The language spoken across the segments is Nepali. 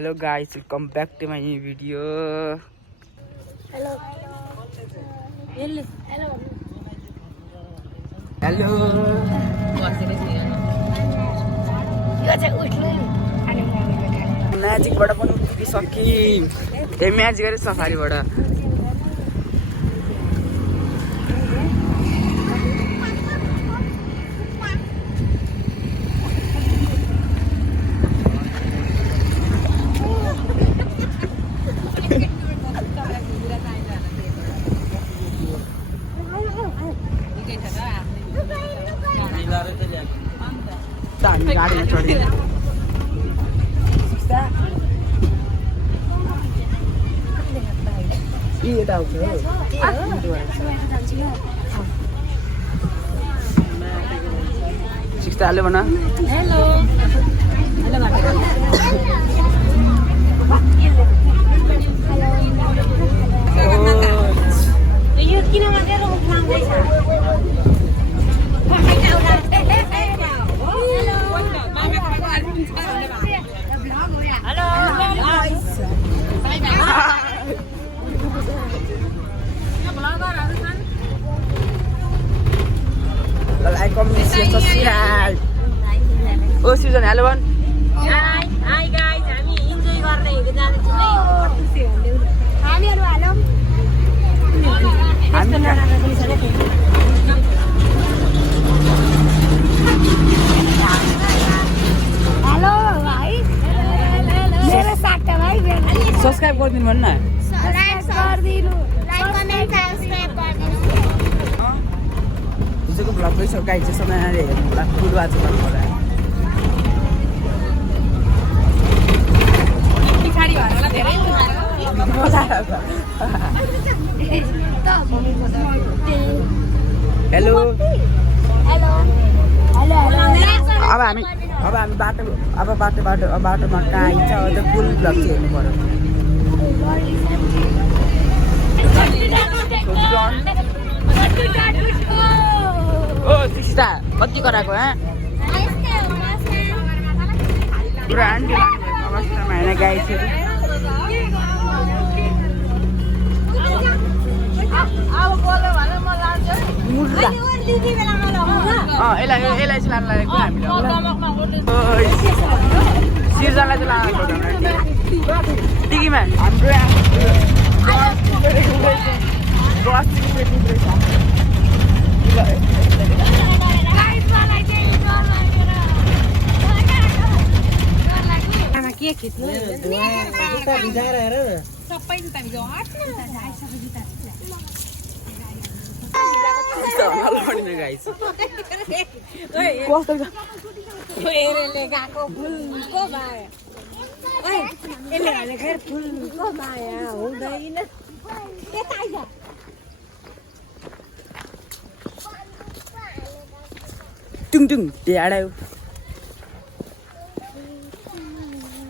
Hello guys, welcome back to my new video. Hello. Hello. Hello. Magic बाट पनि उठिसकि ए म्याजिक गरे सफारीबाट हामी गाडीमा चढ्यौँ यता आउँछ सिक्स्ता हेलो भन Hello. यो किन मात्र उठाउँदै छ Like, comment, share, subscribe. Oh, Susan, hello one. Hi guys, हामी इन्जोय गर्न हिँड्दै जान्छौँ है हामीहरु हालौँ हेलो भाइ मेरो साथी भाइ सब्सक्राइब गरिदिनु भन्न लाइक गरिदिनु लाइक कमेन्ट सब्स्क्राइब गरिदिनु हिजोको भ्लग पनि सब गाइड चाहिँ समाएर हेर्नु होला फुलबाज गर्नु होला पिछाडी भएर धेरै हेलो हेलो अब हामी बाटोमा कहाँ आइन्छ अब त फुल भ्लग चाहिँ हेर्नु पर्यो ओ सिक्स्टा कति कराएको पुरा आन्टी अवस्थामा होइन गाइसहरू यसलाई चाहिँ लानु लागेको हामीले सिर्जनलाई चाहिँ लानु डिगीमा हाम्रो के खिच्नु सबै जुत्ता भिजाउ हेरेले गएको फुलको माया यसले हालेको फुलको माया हुँदैन टुङ टुङ ढ्याडा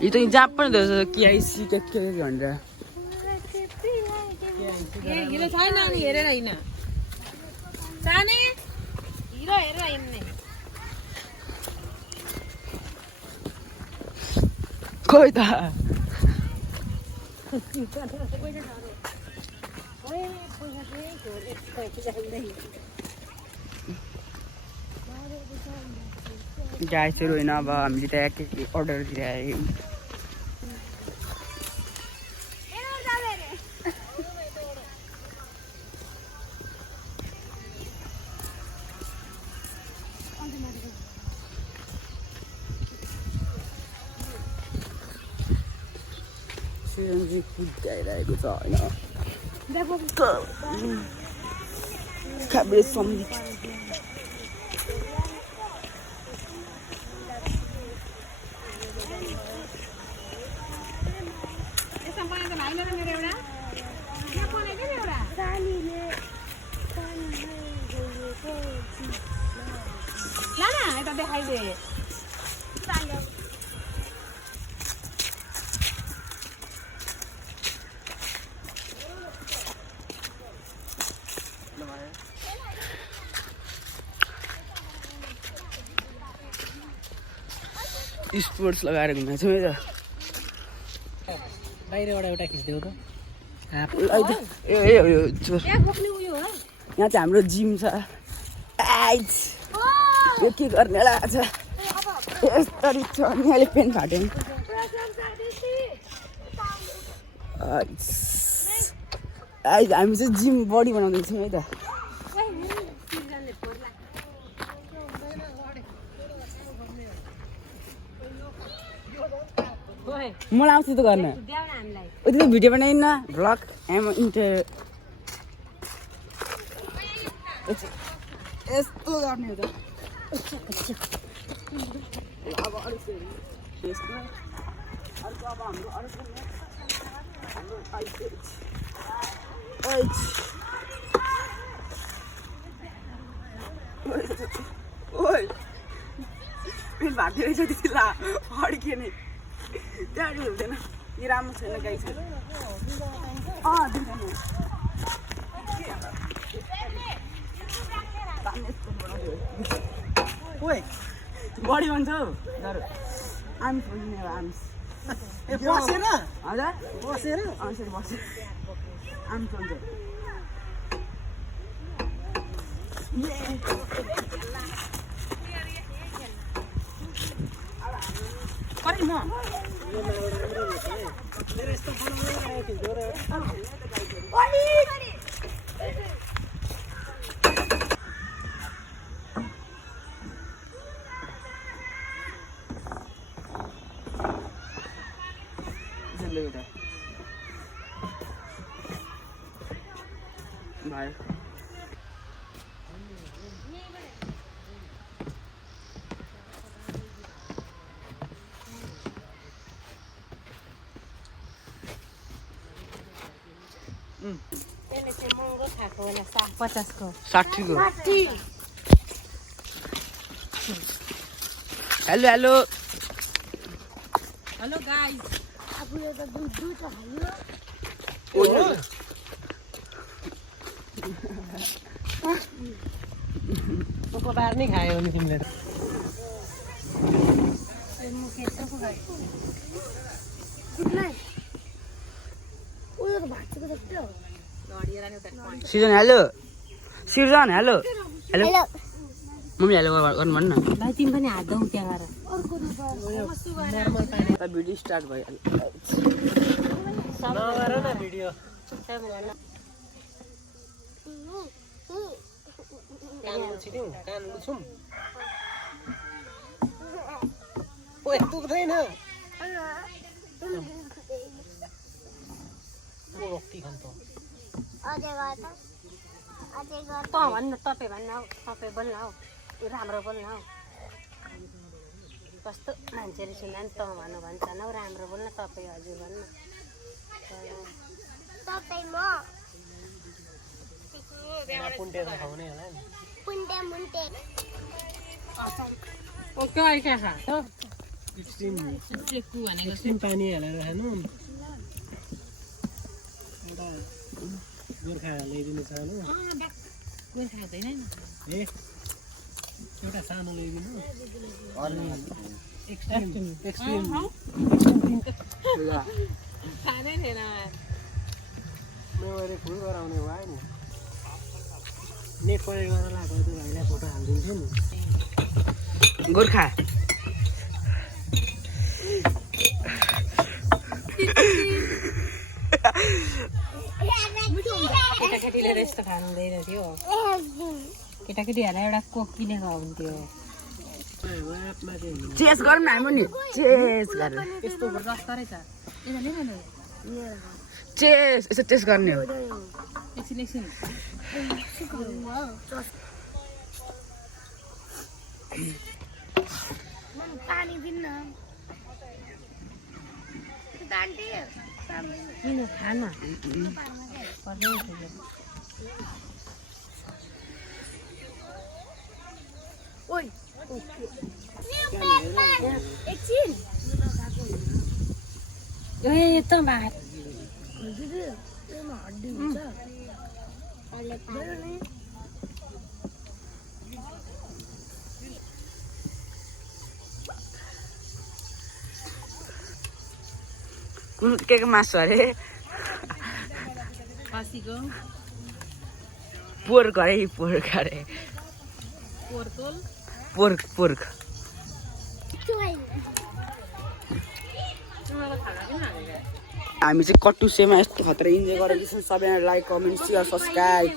यो त जहाँ पनि केआइसी के भनेर हिरो छैन अनि हेरेर होइन साने हिरो हेरेर हिँड्ने खोइ त गाइसहरू होइन अब हामीले त एक एक अर्डर दिइरहेको कुदाइरहेको छ होइन खाब्रे सम्झिक देखाइदे स्पोर्ट्स लगाएर घुमेको छु है त बाहिरबाट एउटा खिच्देऊ त यहाँ बोक्ने उयो हो यहाँ चाहिँ हाम्रो जिम छ आइज यो के गर्ने लाग्छ यस्तरी छ नि अहिले पेन फाट्यो नि आइज हामी चाहिँ जिम बडी बनाउँदैछौँ है त मलाई आउँछ त गर्न त्यो भिडियो बनाइन भ्लग यस्तो गर्ने हो त अब अर्को अब हाम्रो अर्को ओइ पेन भाग्दै रहेछ त्यति ला अड्के नै त्यहाँनिर हुँदैन यो राम्रो छैन गाई छैन ओइ बडी भन्छ हौ आर्म्स बस्ने आर्म्स बसेर हजुर बसेर यसरी बसेर आर्म्स भन्छ परे म मेरो यस्तो बनाउनु खिच्देऊ र भाइ त्यसले चाहिँ महँगो खाएको होला 50 को 60 को हेलो हेलो हेलो गाइस आफूले त दुध खायो उपहार नै खायो नि तिमीले त उयो त भाँचेको जस्तै हो season hello season hello hello mummy hello गर्नु भन्न भाइ तिमी पनि हात दौ त्यहाँ गएर भिडियो स्टार्ट भयो नगर न भिडियो कान लुछिदिउँ कान लुछौँ ओए दुख्दैन रक्ति खान्छ त भन्न तपाईँ भन्न हौ तपाईँ बोल्न हौ राम्रो बोल्न हौ कस्तो मान्छेले सुन्दा नि त भन्नु भन्छन् हौ राम्रो बोल्न तपाईँ हजुर भन्न पुन्टे त खुवाउने होला नि ओके अहिले खा एक्सट्रिम पानी हालेर खानु एउटा गोर्खा ल्याइदिनु सानो ए एउटा सानो ल्याइदिनु एक्सट्रिम खानै थिएन मैले फुल गराउने भयो नि नेट प्रयोग गर्न लाग्यो त्यो भाइलाई फोटो हालिदिन्छु नि गोर्खा केटाकेटीले यस्तो खानु हुँदैन थियो केटाकेटीहरूलाई एउटा कोक किनेको हुन्थ्यो चेस गरौँ न हामी नि चेस गरेर यस्तो रस गरेछ चेस यसो चेस गर्ने हो एकछिन पानी दिन्न किन खान ओइ एकछिन ए त भात हड्डी हुन्छ के मासु अरे खसीको पोर्क अरे पोर्क अरे पोर्तोल पोर्क पोर्क हामी चाहिँ कटुसेमा यस्तो खतरा इन्जोय गरेको छौँ सबैजना लाइक कमेन्ट सेयर सब्सक्राइब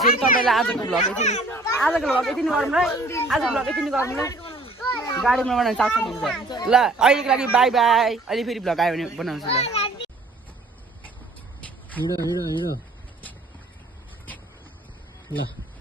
फेरि तपाईँलाई आजको भ्लग यति नै गरौँ ल आजको भ्लग यति नै गरौँ ल गाडीमा बनाउनु चाख्नु हुन्छ ल अहिलेको लागि बाई बाई अहिले फेरि भ्लग आयो भने बनाउँछु ल हिँड ल